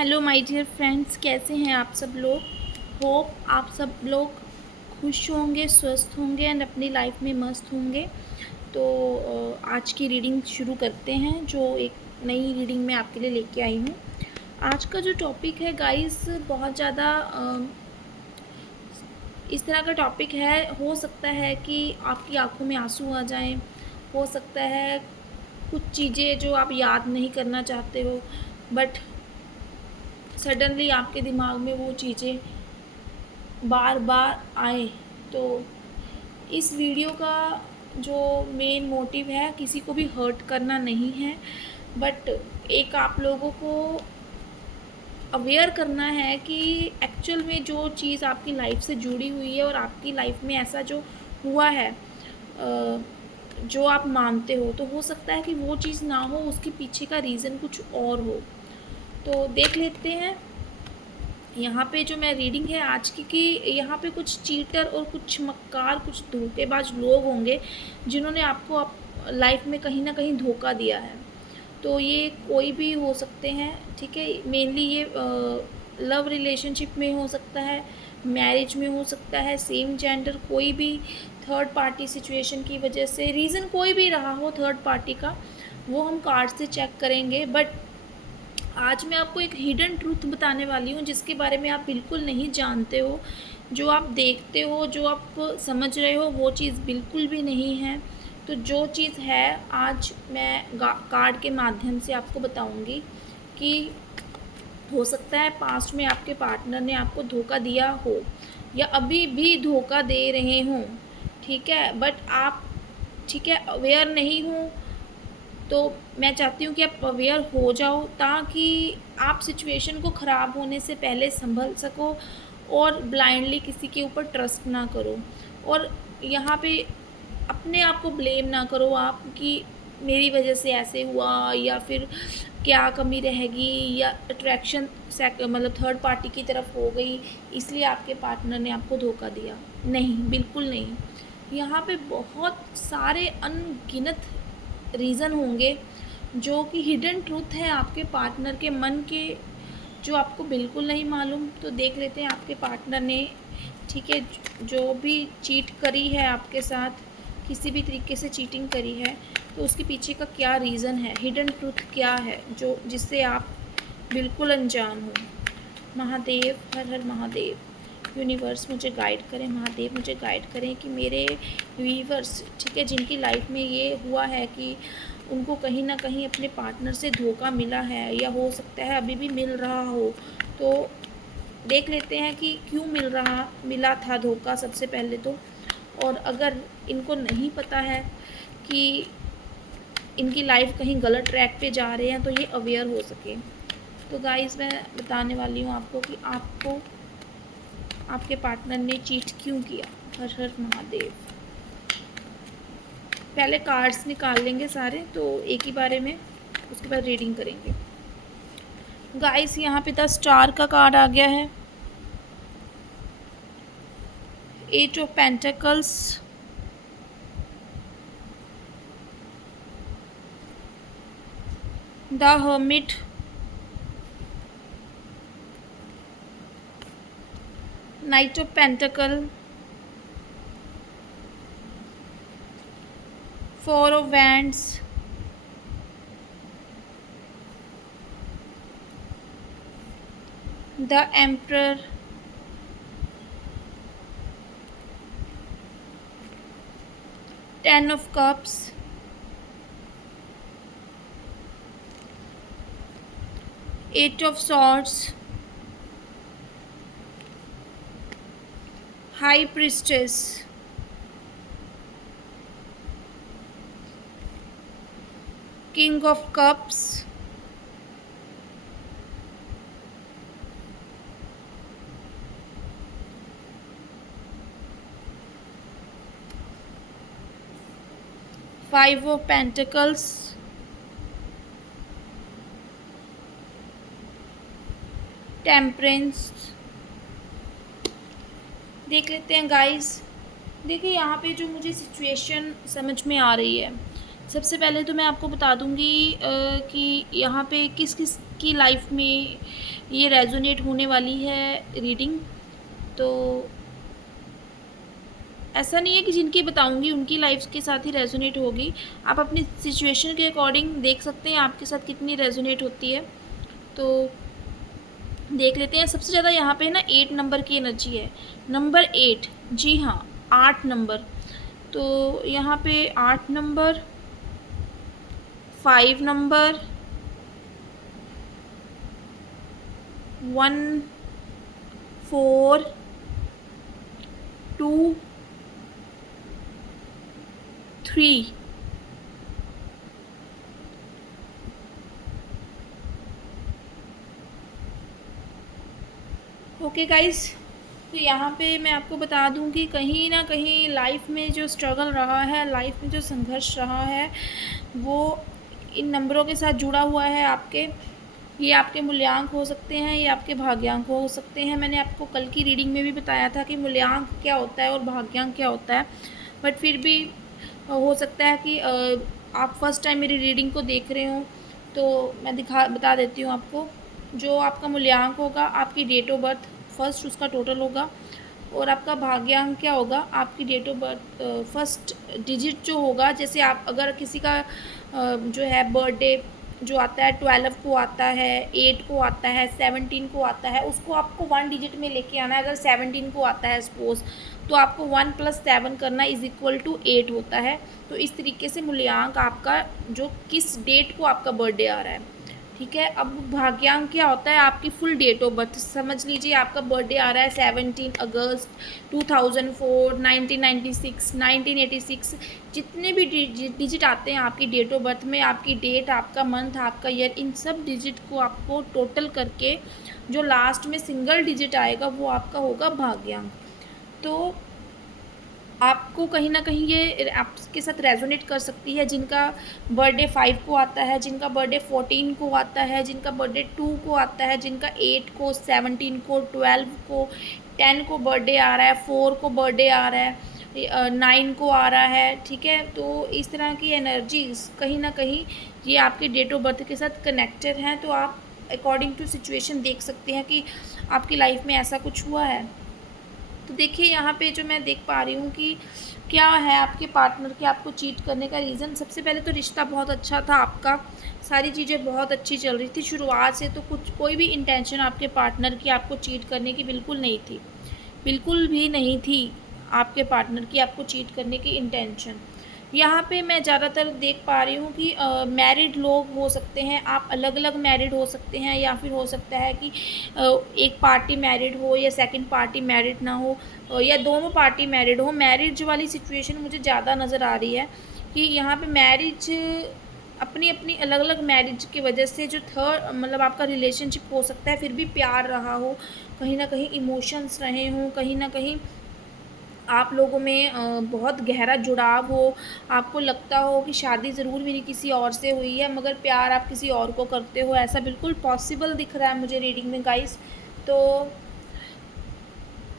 Hello my dear friends, कैसे हैं आप सब लोग। होप आप सब लोग खुश होंगे, स्वस्थ होंगे एंड अपनी लाइफ में मस्त होंगे। तो आज की रीडिंग शुरू करते हैं, जो एक नई रीडिंग मैं आपके लिए लेके आई हूँ। आज का जो टॉपिक है गाइस, बहुत ज़्यादा इस तरह का टॉपिक है। हो सकता है कि आपकी आंखों में आंसू आ जाएं, हो सकता है कुछ चीज़ें जो आप याद नहीं करना चाहते हो, बट सडनली आपके दिमाग में वो चीज़ें बार बार आए। तो इस वीडियो का जो मेन मोटिव है, किसी को भी हर्ट करना नहीं है, बट एक आप लोगों को अवेयर करना है कि एक्चुअल में जो चीज़ आपकी लाइफ से जुड़ी हुई है और आपकी लाइफ में ऐसा जो हुआ है, जो आप मानते हो, तो हो सकता है कि वो चीज़ ना हो, उसके पीछे का रीज़न कुछ और हो। तो देख लेते हैं यहाँ पे जो मैं रीडिंग है आज की, कि यहाँ पे कुछ चीटर और कुछ मक्कार, कुछ धोखेबाज लोग होंगे जिन्होंने आपको लाइफ में कहीं ना कहीं धोखा दिया है। तो ये कोई भी हो सकते हैं, ठीक है। मेनली ये लव रिलेशनशिप में हो सकता है, मैरिज में हो सकता है, सेम जेंडर, कोई भी थर्ड पार्टी सिचुएशन की वजह से, रीज़न कोई भी रहा हो थर्ड पार्टी का, वो हम कार्ड से चेक करेंगे। बट आज मैं आपको एक हिडन ट्रूथ बताने वाली हूँ, जिसके बारे में आप बिल्कुल नहीं जानते हो। जो आप देखते हो, जो आप समझ रहे हो, वो चीज़ बिल्कुल भी नहीं है। तो जो चीज़ है, आज मैं कार्ड के माध्यम से आपको बताऊंगी कि हो सकता है पास्ट में आपके पार्टनर ने आपको धोखा दिया हो या अभी भी धोखा दे रहे हों, ठीक है। बट आप, ठीक है, अवेयर नहीं हो। तो मैं चाहती हूँ कि आप अवेयर हो जाओ, ताकि आप सिचुएशन को ख़राब होने से पहले संभल सको और ब्लाइंडली किसी के ऊपर ट्रस्ट ना करो। और यहाँ पे अपने आप को ब्लेम ना करो आप, कि मेरी वजह से ऐसे हुआ, या फिर क्या कमी रहेगी, या अट्रैक्शन मतलब थर्ड पार्टी की तरफ हो गई, इसलिए आपके पार्टनर ने आपको धोखा दिया। नहीं, बिल्कुल नहीं। यहाँ पे बहुत सारे अनगिनत रीज़न होंगे जो कि हिडन ट्रूथ है आपके पार्टनर के मन के, जो आपको बिल्कुल नहीं मालूम। तो देख लेते हैं आपके पार्टनर ने, ठीक है, जो भी चीट करी है आपके साथ, किसी भी तरीके से चीटिंग करी है, तो उसके पीछे का क्या रीज़न है, हिडन ट्रूथ क्या है, जो जिससे आप बिल्कुल अनजान हो। महादेव, हर हर महादेव। यूनिवर्स मुझे गाइड करें, महादेव मुझे गाइड करें कि मेरे व्यूवर्स, ठीक है, जिनकी लाइफ में ये हुआ है कि उनको कहीं ना कहीं अपने पार्टनर से धोखा मिला है, या हो सकता है अभी भी मिल रहा हो, तो देख लेते हैं कि क्यों मिला था धोखा सबसे पहले तो। और अगर इनको नहीं पता है कि इनकी लाइफ कहीं गलत ट्रैक पे जा रहे हैं, तो ये अवेयर हो सके। तो गाइस, मैं बताने वाली हूँ आपको कि आपको आपके पार्टनर ने चीट क्यों किया। हर हर महादेव। पहले कार्ड्स निकाल लेंगे सारे, तो एक ही बारे में, उसके बाद रीडिंग करेंगे। गाइस, यहाँ पे 10 स्टार का कार्ड आ गया है, 8 of pentacles, the hermit, knight of pentacle, 4 of wands, the emperor, ten of cups, eight of swords, high priestess, king of cups, five of pentacles, temperance. देख लेते हैं गाइस। देखिए, यहाँ पे जो मुझे सिचुएशन समझ में आ रही है, सबसे पहले तो मैं आपको बता दूँगी कि यहाँ पे किस किस की लाइफ में ये रेजोनेट होने वाली है रीडिंग। तो ऐसा नहीं है कि जिनकी बताऊंगी उनकी लाइफ के साथ ही रेजोनेट होगी, आप अपनी सिचुएशन के अकॉर्डिंग देख सकते हैं आपके साथ कितनी रेजोनेट होती है। तो देख लेते हैं। सबसे ज़्यादा यहाँ पे ना 8 नंबर की एनर्जी है। नंबर 8, जी हाँ, 8 नंबर। तो यहाँ पे 8 नंबर, 5 नंबर, 1, 4, 2, 3। ओके गाइस, तो यहाँ पे मैं आपको बता दूँ कि कहीं ना कहीं लाइफ में जो स्ट्रगल रहा है, लाइफ में जो संघर्ष रहा है, वो इन नंबरों के साथ जुड़ा हुआ है आपके। ये आपके मूल्यांक हो सकते हैं, ये आपके भाग्यांक हो सकते हैं। मैंने आपको कल की रीडिंग में भी बताया था कि मूल्यांक क्या होता है और भाग्यांक क्या होता है, बट फिर भी हो सकता है कि आप फर्स्ट टाइम मेरी रीडिंग को देख रहे हो, तो मैं बता देती हूँ आपको। जो आपका मूल्यांक होगा, आपकी डेट ऑफ बर्थ फर्स्ट उसका टोटल होगा, और आपका भाग्यांक क्या होगा, आपकी date of birth first digit जो होगा। जैसे आप अगर किसी का जो है बर्थडे जो आता है 12 को आता है, 8 को आता है, 17 को आता है, उसको आपको 1 डिजिट में लेके आना है। अगर 17 को आता है सपोज, तो आपको 1 + 7 करना = 8 होता है। तो इस तरीके से मूल्यांक आपका जो किस डेट को आपका बर्थडे आ रहा है, ठीक है। अब भाग्यांक क्या होता है, आपकी फुल डेट ऑफ बर्थ। समझ लीजिए आपका बर्थडे आ रहा है 17 अगस्त 2004, 1996, 1986, जितने भी डिजिट आते हैं आपकी डेट ऑफ बर्थ में, आपकी डेट, आपका मंथ, आपका ईयर, इन सब डिजिट को आपको टोटल करके जो लास्ट में सिंगल डिजिट आएगा वो आपका होगा भाग्यांक। तो आपको कहीं ना कहीं ये आपके साथ रेजोनेट कर सकती है। जिनका बर्थडे 5 को आता है, जिनका बर्थडे 14 को आता है, जिनका बर्थडे 2 को आता है, जिनका 8 को, 17 को, 12 को, 10 को बर्थडे आ रहा है, 4 को बर्थडे आ रहा है, 9 को आ रहा है, ठीक है। तो इस तरह की एनर्जीज कहीं ना कहीं ये आपके डेट ऑफ बर्थ के साथ कनेक्टेड हैं। तो आप अकॉर्डिंग टू सिचुएशन देख सकते हैं कि आपकी लाइफ में ऐसा कुछ हुआ है। तो देखिए यहाँ पे जो मैं देख पा रही हूँ कि क्या है आपके पार्टनर के आपको चीट करने का रीज़न। सबसे पहले तो रिश्ता बहुत अच्छा था आपका, सारी चीज़ें बहुत अच्छी चल रही थी शुरुआत से। तो कोई भी इंटेंशन आपके पार्टनर की आपको चीट करने की बिल्कुल नहीं थी, बिल्कुल भी नहीं थी आपके पार्टनर की आपको चीट करने की इंटेंशन। यहाँ पे मैं ज़्यादातर देख पा रही हूँ कि मैरिड लोग हो सकते हैं, आप अलग अलग मैरिड हो सकते हैं, या फिर हो सकता है कि एक पार्टी मैरिड हो या सेकंड पार्टी मैरिड ना हो, या दोनों पार्टी मैरिड हो। मैरिज वाली सिचुएशन मुझे ज़्यादा नज़र आ रही है कि यहाँ पे मैरिज अपनी अपनी अलग अलग मैरिज की वजह से जो थर्ड मतलब आपका रिलेशनशिप हो सकता है, फिर भी प्यार रहा हो, कहीं ना कहीं इमोशंस रहे हों, कहीं ना कहीं आप लोगों में बहुत गहरा जुड़ाव हो, आपको लगता हो कि शादी ज़रूर मेरी किसी और से हुई है मगर प्यार आप किसी और को करते हो। ऐसा बिल्कुल पॉसिबल दिख रहा है मुझे रीडिंग में गाइस। तो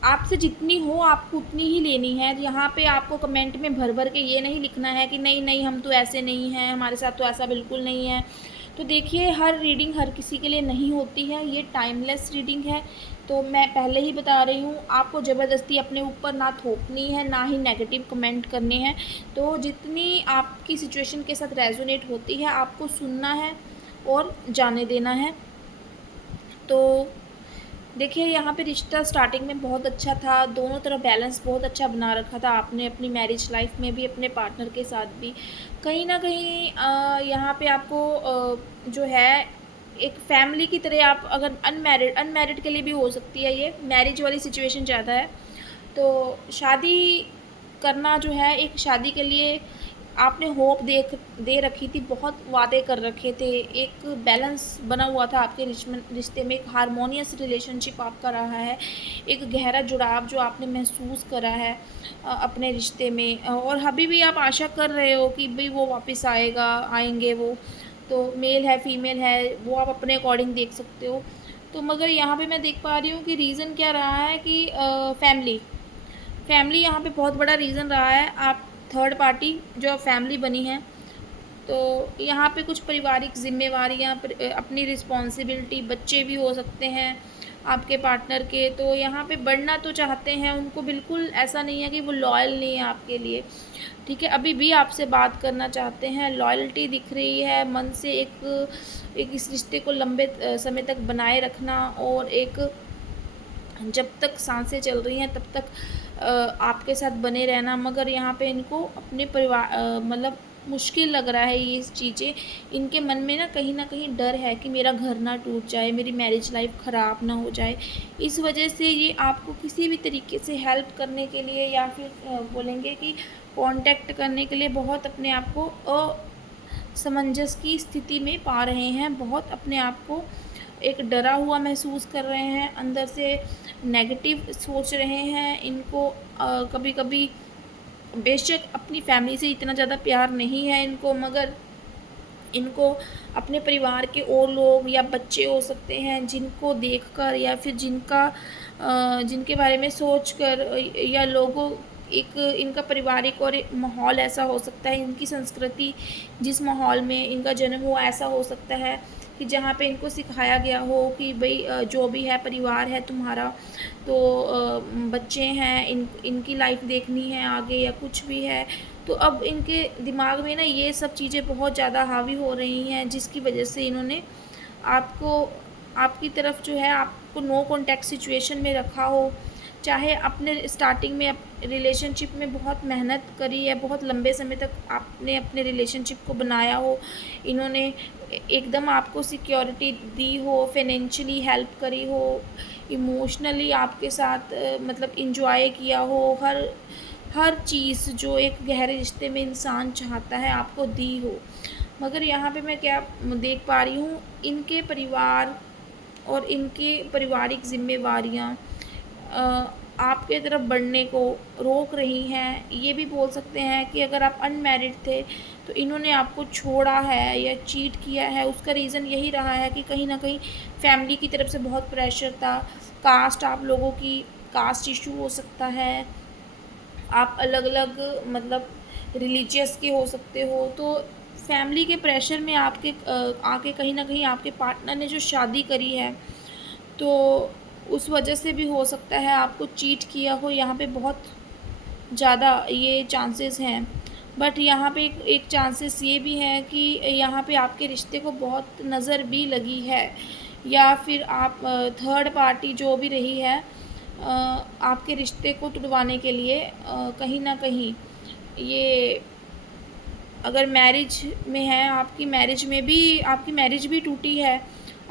आपसे जितनी हो आपको उतनी ही लेनी है। यहाँ पे आपको कमेंट में भर भर के ये नहीं लिखना है कि नहीं नहीं हम तो ऐसे नहीं हैं, हमारे साथ तो ऐसा बिल्कुल नहीं है। तो देखिए हर रीडिंग हर किसी के लिए नहीं होती है, ये टाइमलेस रीडिंग है। तो मैं पहले ही बता रही हूँ, आपको ज़बरदस्ती अपने ऊपर ना थोपनी है, ना ही नेगेटिव कमेंट करने हैं। तो जितनी आपकी सिचुएशन के साथ रेजोनेट होती है आपको सुनना है और जाने देना है। तो देखिए यहाँ पे रिश्ता स्टार्टिंग में बहुत अच्छा था, दोनों तरफ बैलेंस बहुत अच्छा बना रखा था आपने अपनी मैरिज लाइफ में भी, अपने पार्टनर के साथ भी। कहीं ना कहीं यहाँ पे आपको जो है एक फैमिली की तरह, आप अगर अनमैरिड के लिए भी हो सकती है, ये मैरिज वाली सिचुएशन ज़्यादा है। तो शादी करना जो है, एक शादी के लिए आपने होप दे रखी थी, बहुत वादे कर रखे थे, एक बैलेंस बना हुआ था आपके रिश्ते में, एक हारमोनियस रिलेशनशिप आपका रहा है, एक गहरा जुड़ाव जो आपने महसूस करा है अपने रिश्ते में। और अभी भी आप आशा कर रहे हो कि भाई वो वापस आएंगे वो। तो मेल है फीमेल है वो आप अपने अकॉर्डिंग देख सकते हो। तो मगर यहाँ पे मैं देख पा रही हूँ कि रीज़न क्या रहा है कि फैमिली यहाँ पे बहुत बड़ा रीज़न रहा है। आप थर्ड पार्टी जो फैमिली बनी है, तो यहाँ पे कुछ पारिवारिक ज़िम्मेवारियाँ अपनी रिस्पॉन्सिबिलिटी, बच्चे भी हो सकते हैं आपके पार्टनर के, तो यहाँ पे बढ़ना तो चाहते हैं, उनको बिल्कुल ऐसा नहीं है कि वो लॉयल नहीं है आपके लिए, ठीक है? अभी भी आपसे बात करना चाहते हैं, लॉयल्टी दिख रही है, मन से एक इस रिश्ते को लंबे समय तक बनाए रखना, और एक जब तक साँसें चल रही हैं तब तक आपके साथ बने रहना। मगर यहाँ पे इनको अपने मतलब मुश्किल लग रहा है ये चीज़ें। इनके मन में ना कहीं डर है कि मेरा घर ना टूट जाए, मेरी मैरिज लाइफ ख़राब ना हो जाए। इस वजह से ये आपको किसी भी तरीके से हेल्प करने के लिए, या फिर बोलेंगे कि कॉन्टैक्ट करने के लिए, बहुत अपने आप को असमंजस की स्थिति में पा रहे हैं। बहुत अपने आप को एक डरा हुआ महसूस कर रहे हैं, अंदर से नेगेटिव सोच रहे हैं। इनको कभी-कभी बेशक अपनी फैमिली से इतना ज़्यादा प्यार नहीं है इनको, मगर इनको अपने परिवार के और लोग या बच्चे हो सकते हैं जिनको देखकर, या फिर जिनके बारे में सोचकर, या लोगों, एक इनका पारिवारिक और एक माहौल ऐसा हो सकता है, इनकी संस्कृति जिस माहौल में इनका जन्म हुआ ऐसा हो सकता है कि जहाँ पे इनको सिखाया गया हो कि भई जो भी है परिवार है तुम्हारा, तो बच्चे हैं, इनकी लाइफ देखनी है आगे, या कुछ भी है। तो अब इनके दिमाग में ना ये सब चीज़ें बहुत ज़्यादा हावी हो रही हैं, जिसकी वजह से इन्होंने आपको, आपकी तरफ जो है, आपको नो कॉन्टैक्ट सिचुएशन में रखा हो। चाहे आपने स्टार्टिंग में रिलेशनशिप में बहुत मेहनत करी है, बहुत लंबे समय तक आपने अपने रिलेशनशिप को बनाया हो, इन्होंने एकदम आपको सिक्योरिटी दी हो, फाइनेंशियली हेल्प करी हो, इमोशनली आपके साथ मतलब एंजॉय किया हो, हर चीज़ जो एक गहरे रिश्ते में इंसान चाहता है आपको दी हो। मगर यहाँ पे मैं क्या देख पा रही हूँ, इनके परिवार और इनके पारिवारिक ज़िम्मेवारियाँ आपके तरफ बढ़ने को रोक रही हैं। ये भी बोल सकते हैं कि अगर आप अनमैरिड थे तो इन्होंने आपको छोड़ा है या चीट किया है, उसका रीज़न यही रहा है कि कहीं न कहीं फैमिली की तरफ से बहुत प्रेशर था। कास्ट, आप लोगों की कास्ट इश्यू हो सकता है, आप अलग-अलग मतलब रिलीजियस के हो सकते हो। तो फैमिली के प्रेशर में आके कहीं न कहीं आपके पार्टनर ने जो शादी करी है, तो उस वजह से भी हो सकता है आपको चीट किया हो। यहाँ पे बहुत ज़्यादा ये चांसेस हैं। बट यहाँ पे एक चांसेस ये भी है कि यहाँ पे आपके रिश्ते को बहुत नज़र भी लगी है, या फिर आप थर्ड पार्टी जो भी रही है आपके रिश्ते को तुड़वाने के लिए कहीं न कहीं ये, अगर मैरिज में है, आपकी मैरिज भी टूटी है,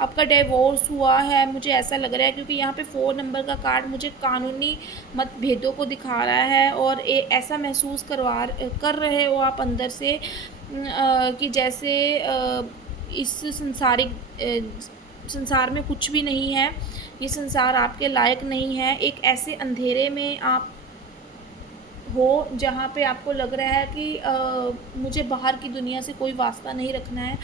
आपका डिवोर्स हुआ है, मुझे ऐसा लग रहा है, क्योंकि यहाँ पे 4 नंबर का कार्ड मुझे कानूनी मतभेदों को दिखा रहा है, और ऐसा महसूस कर रहे हो आप अंदर से कि जैसे इस संसार में कुछ भी नहीं है, ये संसार आपके लायक नहीं है। एक ऐसे अंधेरे में आप हो जहाँ पे आपको लग रहा है कि मुझे बाहर की दुनिया से कोई वास्ता नहीं रखना है।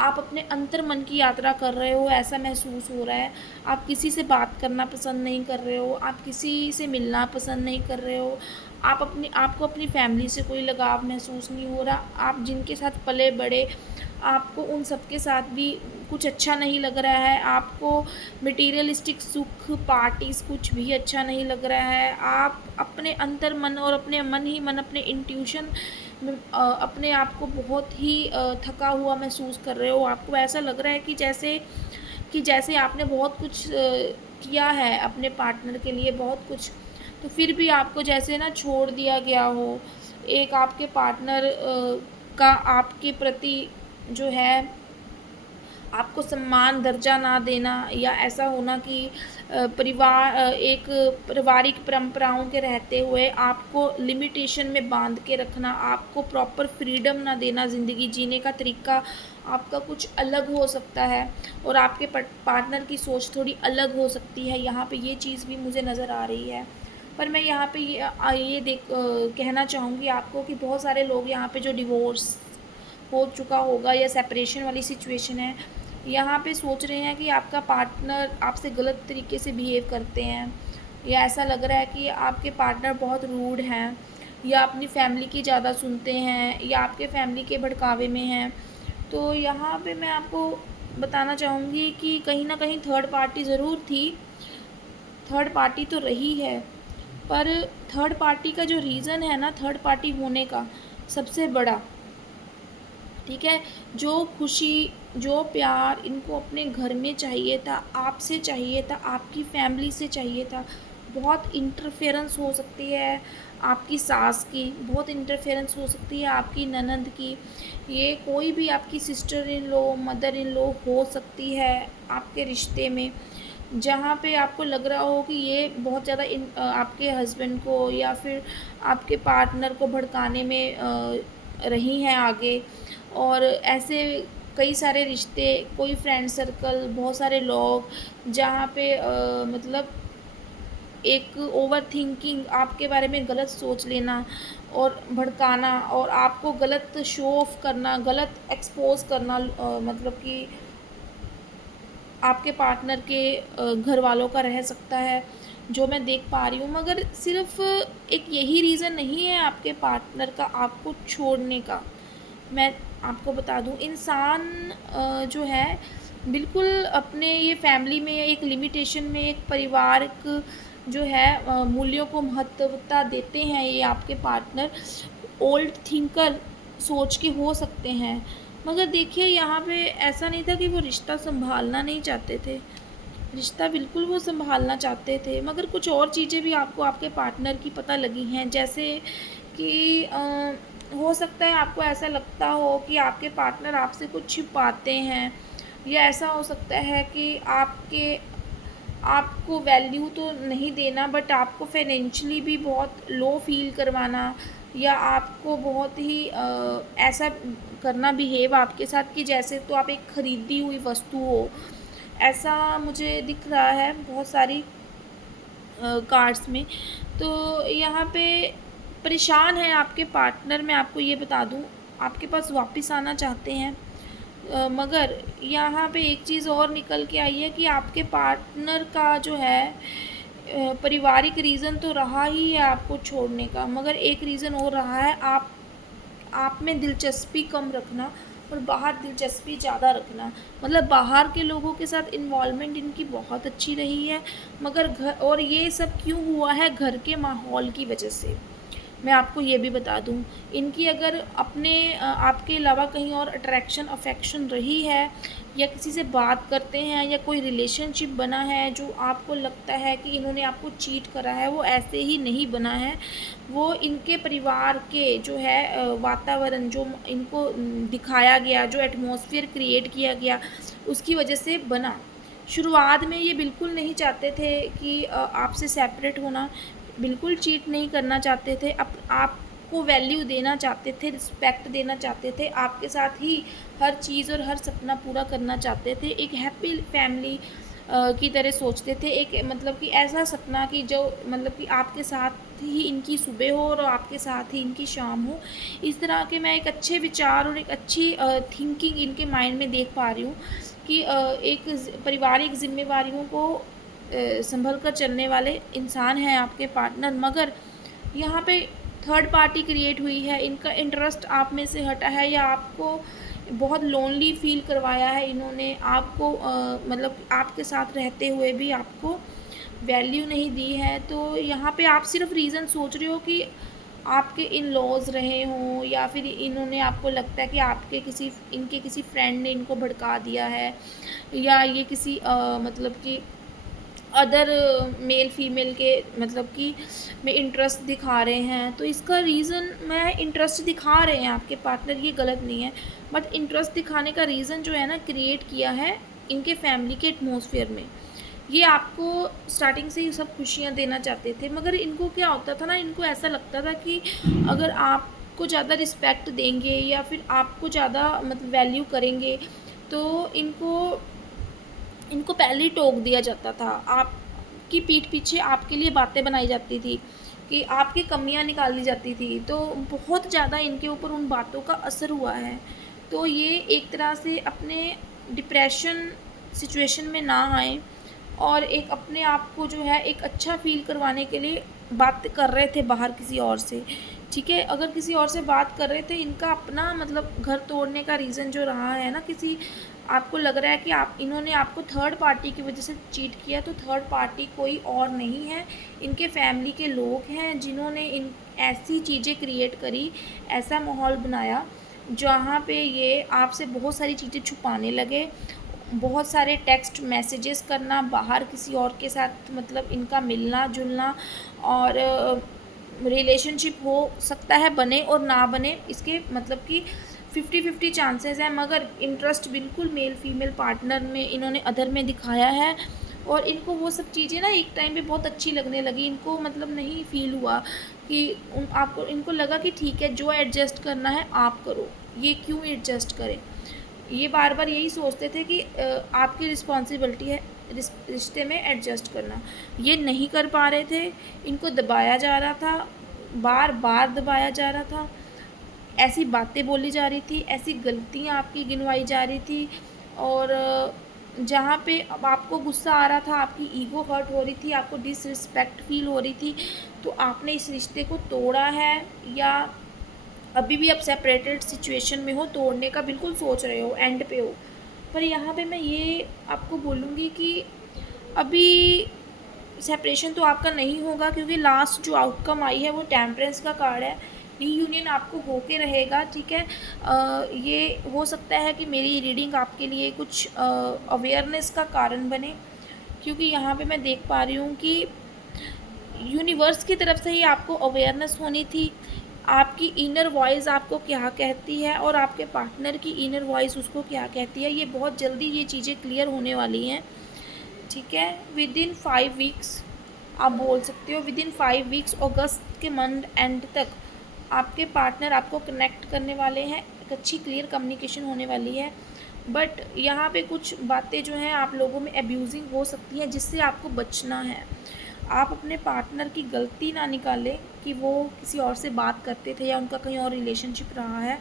आप अपने अंतर्मन की यात्रा कर रहे हो, ऐसा महसूस हो रहा है। आप किसी से बात करना पसंद नहीं कर रहे हो, आप किसी से मिलना पसंद नहीं कर रहे हो, आपको अपनी फैमिली से कोई लगाव महसूस नहीं हो रहा। आप जिनके साथ पले-बड़े, आपको उन सब के साथ भी कुछ अच्छा नहीं लग रहा है। आपको मटीरियलिस्टिक सुख, पार्टीज़ कुछ भी अच्छा नहीं लग रहा है। आप अपने अंतर्मन और अपने मन ही मन, अपने इंट्यूशन में अपने आप को बहुत ही थका हुआ महसूस कर रहे हो। आपको ऐसा लग रहा है कि जैसे आपने बहुत कुछ किया है अपने पार्टनर के लिए, बहुत कुछ, तो फिर भी आपको जैसे ना छोड़ दिया गया हो। एक आपके पार्टनर का आपके प्रति जो है आपको सम्मान, दर्जा ना देना, या ऐसा होना कि एक पारिवारिक परंपराओं के रहते हुए आपको लिमिटेशन में बांध के रखना, आपको प्रॉपर फ्रीडम ना देना, ज़िंदगी जीने का तरीका आपका कुछ अलग हो सकता है, और आपके पार्टनर की सोच थोड़ी अलग हो सकती है। यहाँ पे ये चीज़ भी मुझे नज़र आ रही है। पर मैं यहाँ पे कहना चाहूँगी आपको कि बहुत सारे लोग यहाँ पे जो डिवोर्स हो चुका होगा या सेपरेशन वाली सिचुएशन है, यहाँ पे सोच रहे हैं कि आपका पार्टनर आपसे गलत तरीके से बिहेव करते हैं, या ऐसा लग रहा है कि आपके पार्टनर बहुत रूड हैं, या अपनी फैमिली की ज़्यादा सुनते हैं या आपके फैमिली के भड़कावे में हैं। तो यहाँ पे मैं आपको बताना चाहूँगी कि कहीं न कहीं थर्ड पार्टी ज़रूर थी, थर्ड पार्टी तो रही है, पर थर्ड पार्टी का जो रीज़न है ना थर्ड पार्टी होने का सबसे बड़ा, ठीक है, जो खुशी, जो प्यार इनको अपने घर में चाहिए था, आपसे चाहिए था, आपकी फैमिली से चाहिए था, बहुत इंटरफेरेंस हो सकती है आपकी सास की, बहुत इंटरफेरेंस हो सकती है आपकी ननंद की, ये कोई भी आपकी sister in law, mother in law हो सकती है आपके रिश्ते में, जहाँ पे आपको लग रहा हो कि ये बहुत ज़्यादा आपके हस्बैंड को या फिर आपके पार्टनर को भड़काने में रही हैं आगे। और ऐसे कई सारे रिश्ते, कोई फ्रेंड सर्कल, बहुत सारे लोग जहाँ पे मतलब एक ओवरथिंकिंग, आपके बारे में गलत सोच लेना और भड़काना और आपको गलत शो ऑफ करना, गलत एक्सपोज़ करना, मतलब कि आपके पार्टनर के घर वालों का रह सकता है, जो मैं देख पा रही हूँ। मगर सिर्फ़ एक यही रीज़न नहीं है आपके पार्टनर का आपको छोड़ने का। मैं आपको बता दूँ, इंसान जो है बिल्कुल अपने ये फैमिली में एक लिमिटेशन में, एक पारिवारिक जो है मूल्यों को महत्वता देते हैं ये आपके पार्टनर। ओल्ड थिंकर सोच के हो सकते हैं, मगर देखिए यहाँ पे ऐसा नहीं था कि वो रिश्ता सँभालना नहीं चाहते थे। रिश्ता बिल्कुल वो सँभालना चाहते थे, मगर कुछ और चीज़ें भी आपको आपके पार्टनर की पता लगी हैं। जैसे कि हो सकता है आपको ऐसा लगता हो कि आपके पार्टनर आपसे कुछ छिपाते हैं, या ऐसा हो सकता है कि आपको वैल्यू तो नहीं देना, बट आपको फाइनेंशियली भी बहुत लो फ़ील करवाना, या आपको बहुत ही ऐसा करना बिहेव आपके साथ कि जैसे तो आप एक खरीदी हुई वस्तु हो। ऐसा मुझे दिख रहा है बहुत सारी कार्ड्स में। तो यहाँ पे परेशान है आपके पार्टनर, मैं आपको ये बता दूँ, आपके पास वापस आना चाहते हैं। मगर यहाँ पे एक चीज़ और निकल के आई है कि आपके पार्टनर का जो है पारिवारिक रीज़न तो रहा ही है आपको छोड़ने का, मगर एक रीज़न और रहा है आप में दिलचस्पी कम रखना और बाहर दिलचस्पी ज़्यादा रखना। मतलब बाहर के लोगों के साथ इन्वॉल्वमेंट इनकी बहुत अच्छी रही है, मगर घर, और ये सब क्यों हुआ है, घर के माहौल की वजह से। मैं आपको ये भी बता दूँ, इनकी अगर अपने आपके अलावा कहीं और अट्रैक्शन, अफेक्शन रही है, या किसी से बात करते हैं, या कोई रिलेशनशिप बना है जो आपको लगता है कि इन्होंने आपको चीट करा है, वो ऐसे ही नहीं बना है। वो इनके परिवार के जो है वातावरण जो इनको दिखाया गया, जो एटमॉस्फेयर क्रिएट किया गया, उसकी वजह से बना। शुरुआत में ये बिल्कुल नहीं चाहते थे कि आपसे सेपरेट होना, बिल्कुल चीट नहीं करना चाहते थे, आपको वैल्यू देना चाहते थे, रिस्पेक्ट देना चाहते थे, आपके साथ ही हर चीज़ और हर सपना पूरा करना चाहते थे, एक हैप्पी फैमिली की तरह सोचते थे, एक मतलब कि ऐसा सपना कि जो मतलब कि आपके साथ ही इनकी सुबह हो और आपके साथ ही इनकी शाम हो। इस तरह के मैं एक अच्छे विचार और एक अच्छी थिंकिंग इनके माइंड में देख पा रही हूँ कि एक पारिवारिक ज़िम्मेवारियों को सँभल कर चलने वाले इंसान हैं आपके पार्टनर, मगर यहाँ पे थर्ड पार्टी क्रिएट हुई है, इनका इंटरेस्ट आप में से हटा है, या आपको बहुत लोनली फ़ील करवाया है इन्होंने, आपको मतलब आपके साथ रहते हुए भी आपको वैल्यू नहीं दी है। तो यहाँ पे आप सिर्फ़ रीज़न सोच रहे हो कि आपके इन-लॉज़ रहे हों, या फिर इन्होंने, आपको लगता है कि इनके किसी फ्रेंड ने इनको भड़का दिया है, या ये किसी मतलब कि अदर मेल फीमेल के मतलब कि में इंटरेस्ट दिखा रहे हैं। तो इसका रीज़न, मैं इंटरेस्ट दिखा रहे हैं आपके पार्टनर, ये गलत नहीं है, बट इंटरेस्ट दिखाने का रीज़न जो है ना क्रिएट किया है इनके फैमिली के एटमॉस्फेयर में। ये आपको स्टार्टिंग से ही सब खुशियाँ देना चाहते थे, मगर इनको क्या होता था ना, इनको ऐसा लगता था कि अगर आपको ज़्यादा रिस्पेक्ट देंगे या फिर आपको ज़्यादा मतलब वैल्यू करेंगे, तो इनको पहले ही टोक दिया जाता था। आपकी पीठ पीछे आपके लिए बातें बनाई जाती थी कि आपकी कमियाँ निकाली जाती थी। तो बहुत ज़्यादा इनके ऊपर उन बातों का असर हुआ है। तो ये एक तरह से अपने डिप्रेशन सिचुएशन में ना आएँ, और एक अपने आप को जो है एक अच्छा फ़ील करवाने के लिए बात कर रहे थे बाहर किसी और से, ठीक है। अगर किसी और से बात कर रहे थे, इनका अपना मतलब घर तोड़ने का रीज़न जो रहा है ना, किसी आपको लग रहा है कि आप इन्होंने आपको थर्ड पार्टी की वजह से चीट किया, तो थर्ड पार्टी कोई और नहीं है, इनके फैमिली के लोग हैं जिन्होंने इन ऐसी चीज़ें क्रिएट करी, ऐसा माहौल बनाया जहाँ पे ये आपसे बहुत सारी चीज़ें छुपाने लगे, बहुत सारे टेक्स्ट मैसेजेस करना, बाहर किसी और के साथ मतलब इनका मिलना जुलना, और रिलेशनशिप हो सकता है बने और ना बने, इसके मतलब कि 50-50 चांसेस हैं, मगर इंटरेस्ट बिल्कुल मेल फीमेल पार्टनर में इन्होंने अदर में दिखाया है। और इनको वो सब चीज़ें ना एक टाइम पे बहुत अच्छी लगने लगी, इनको मतलब नहीं फील हुआ कि आपको, इनको लगा कि ठीक है जो एडजस्ट करना है आप करो, ये क्यों एडजस्ट करें। ये बार बार यही सोचते थे कि आपकी रिस्पॉन्सिबिलिटी है रिश्ते में एडजस्ट करना, ये नहीं कर पा रहे थे, इनको दबाया जा रहा था, बार बार दबाया जा रहा था, ऐसी बातें बोली जा रही थी, ऐसी गलतियाँ आपकी गिनवाई जा रही थी, और जहाँ पे अब आपको गुस्सा आ रहा था, आपकी ईगो हर्ट हो रही थी, आपको डिसरिस्पेक्ट फील हो रही थी, तो आपने इस रिश्ते को तोड़ा है, या अभी भी आप सेपरेटेड सिचुएशन में हो, तोड़ने का बिल्कुल सोच रहे हो, एंड पे हो। पर यहाँ पे मैं ये आपको बोलूँगी कि अभी सेपरेशन तो आपका नहीं होगा, क्योंकि लास्ट जो आउटकम आई है वो टेम्परेंस का कार्ड है, रीयूनियन आपको होके रहेगा, ठीक है। ये हो सकता है कि मेरी रीडिंग आपके लिए कुछ अवेयरनेस का कारण बने, क्योंकि यहाँ पे मैं देख पा रही हूँ कि यूनिवर्स की तरफ से ही आपको अवेयरनेस होनी थी, आपकी इनर वॉइस आपको क्या कहती है और आपके पार्टनर की इनर वॉइस उसको क्या कहती है, ये बहुत जल्दी ये चीज़ें क्लियर होने वाली हैं, ठीक है। विद इन 5 वीक्स आप बोल सकते हो, विद इन 5 वीक्स अगस्त के मंथ एंड तक आपके पार्टनर आपको कनेक्ट करने वाले हैं, एक अच्छी क्लियर कम्युनिकेशन होने वाली है। बट यहाँ पे कुछ बातें जो हैं आप लोगों में एब्यूजिंग हो सकती हैं, जिससे आपको बचना है। आप अपने पार्टनर की गलती ना निकालें कि वो किसी और से बात करते थे या उनका कहीं और रिलेशनशिप रहा है।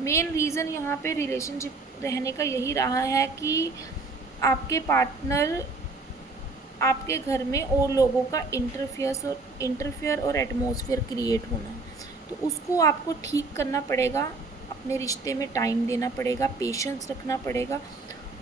मेन रीज़न यहाँ पे रिलेशनशिप रहने का यही रहा है कि आपके पार्टनर आपके घर में और लोगों का इंटरफेयर और एटमॉस्फेयर क्रिएट होना, तो उसको आपको ठीक करना पड़ेगा, अपने रिश्ते में टाइम देना पड़ेगा, पेशेंस रखना पड़ेगा,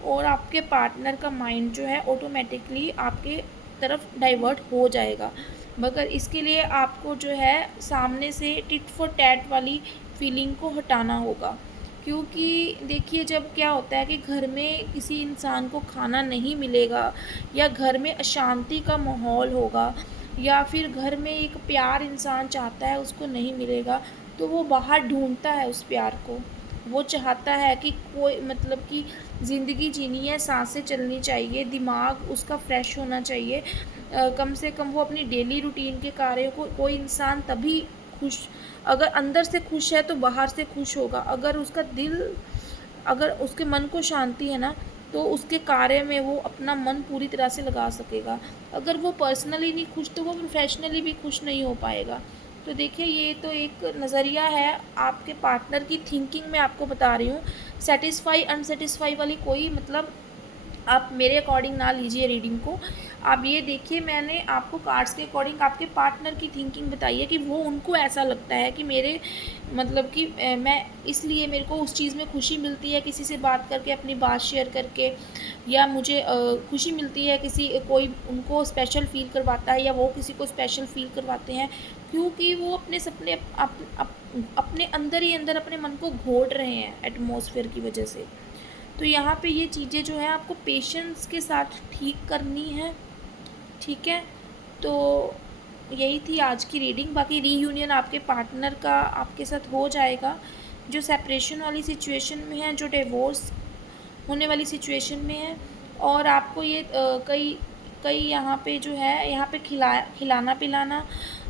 और आपके पार्टनर का माइंड जो है ऑटोमेटिकली आपके तरफ डाइवर्ट हो जाएगा। मगर इसके लिए आपको जो है सामने से टिट फॉर टैट वाली फीलिंग को हटाना होगा, क्योंकि देखिए जब क्या होता है कि घर में किसी इंसान को खाना नहीं मिलेगा, या घर में अशांति का माहौल होगा, या फिर घर में एक प्यार इंसान चाहता है उसको नहीं मिलेगा, तो वो बाहर ढूंढता है उस प्यार को, वो चाहता है कि कोई मतलब कि ज़िंदगी जीनी है, सांसें चलनी चाहिए, दिमाग उसका फ्रेश होना चाहिए, कम से कम वो अपनी डेली रूटीन के कार्यों को, कोई इंसान तभी खुश, अगर अंदर से खुश है तो बाहर से खुश होगा, अगर उसका दिल, अगर उसके मन को शांति है ना, तो उसके कार्य में वो अपना मन पूरी तरह से लगा सकेगा। अगर वो पर्सनली नहीं खुश तो वो प्रोफेशनली भी खुश नहीं हो पाएगा। तो देखिए ये तो एक नज़रिया है, आपके पार्टनर की थिंकिंग मैं आपको बता रही हूँ, सेटिस्फाई अनसेटिस्फाई वाली कोई मतलब आप मेरे अकॉर्डिंग ना लीजिए रीडिंग को। आप ये देखिए, मैंने आपको कार्ड्स के अकॉर्डिंग आपके पार्टनर की थिंकिंग बताई है कि वो, उनको ऐसा लगता है कि मेरे मतलब कि मैं इसलिए मेरे को उस चीज़ में खुशी मिलती है किसी से बात करके, अपनी बात शेयर करके, या मुझे खुशी मिलती है किसी कोई उनको स्पेशल फ़ील करवाता है, या वो किसी को स्पेशल फ़ील करवाते हैं, क्योंकि वो अपने सपने अपने अंदर ही अंदर अपने मन को घोट रहे हैं एटमॉस्फेयर की वजह से। तो यहाँ पे ये चीज़ें जो है आपको पेशेंस के साथ ठीक करनी है, ठीक है। तो यही थी आज की रीडिंग, बाकी रीयूनियन आपके पार्टनर का आपके साथ हो जाएगा, जो सेपरेशन वाली सिचुएशन में है, जो डिवोर्स होने वाली सिचुएशन में है, और आपको ये कई कई यहाँ पे जो है, यहाँ पे खिलाना पिलाना,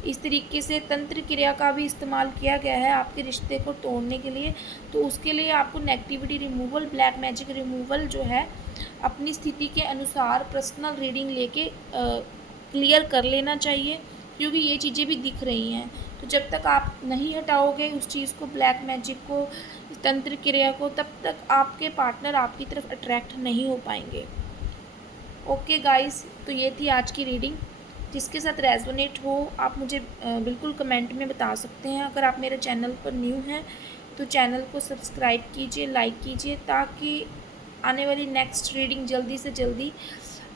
इस तरीके से तंत्र क्रिया का भी इस्तेमाल किया गया है आपके रिश्ते को तोड़ने के लिए। तो उसके लिए आपको negativity removal, black magic removal जो है, अपनी स्थिति के अनुसार पर्सनल रीडिंग लेके क्लियर कर लेना चाहिए, क्योंकि ये चीज़ें भी दिख रही हैं। तो जब तक आप नहीं हटाओगे उस चीज़ को, ब्लैक मैजिक को, तंत्र क्रिया को, तब तक आपके पार्टनर आपकी तरफ अट्रैक्ट नहीं हो पाएंगे। ओके गाइस, तो ये थी आज की रीडिंग। जिसके साथ रेज़ोनेट हो आप मुझे बिल्कुल कमेंट में बता सकते हैं। अगर आप मेरे चैनल पर न्यू हैं तो चैनल को सब्सक्राइब कीजिए, लाइक कीजिए, ताकि आने वाली नेक्स्ट रीडिंग जल्दी से जल्दी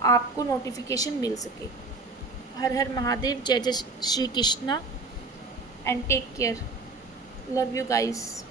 आपको नोटिफिकेशन मिल सके। हर हर महादेव, जय जय Shri Krishna and take care. Love you guys.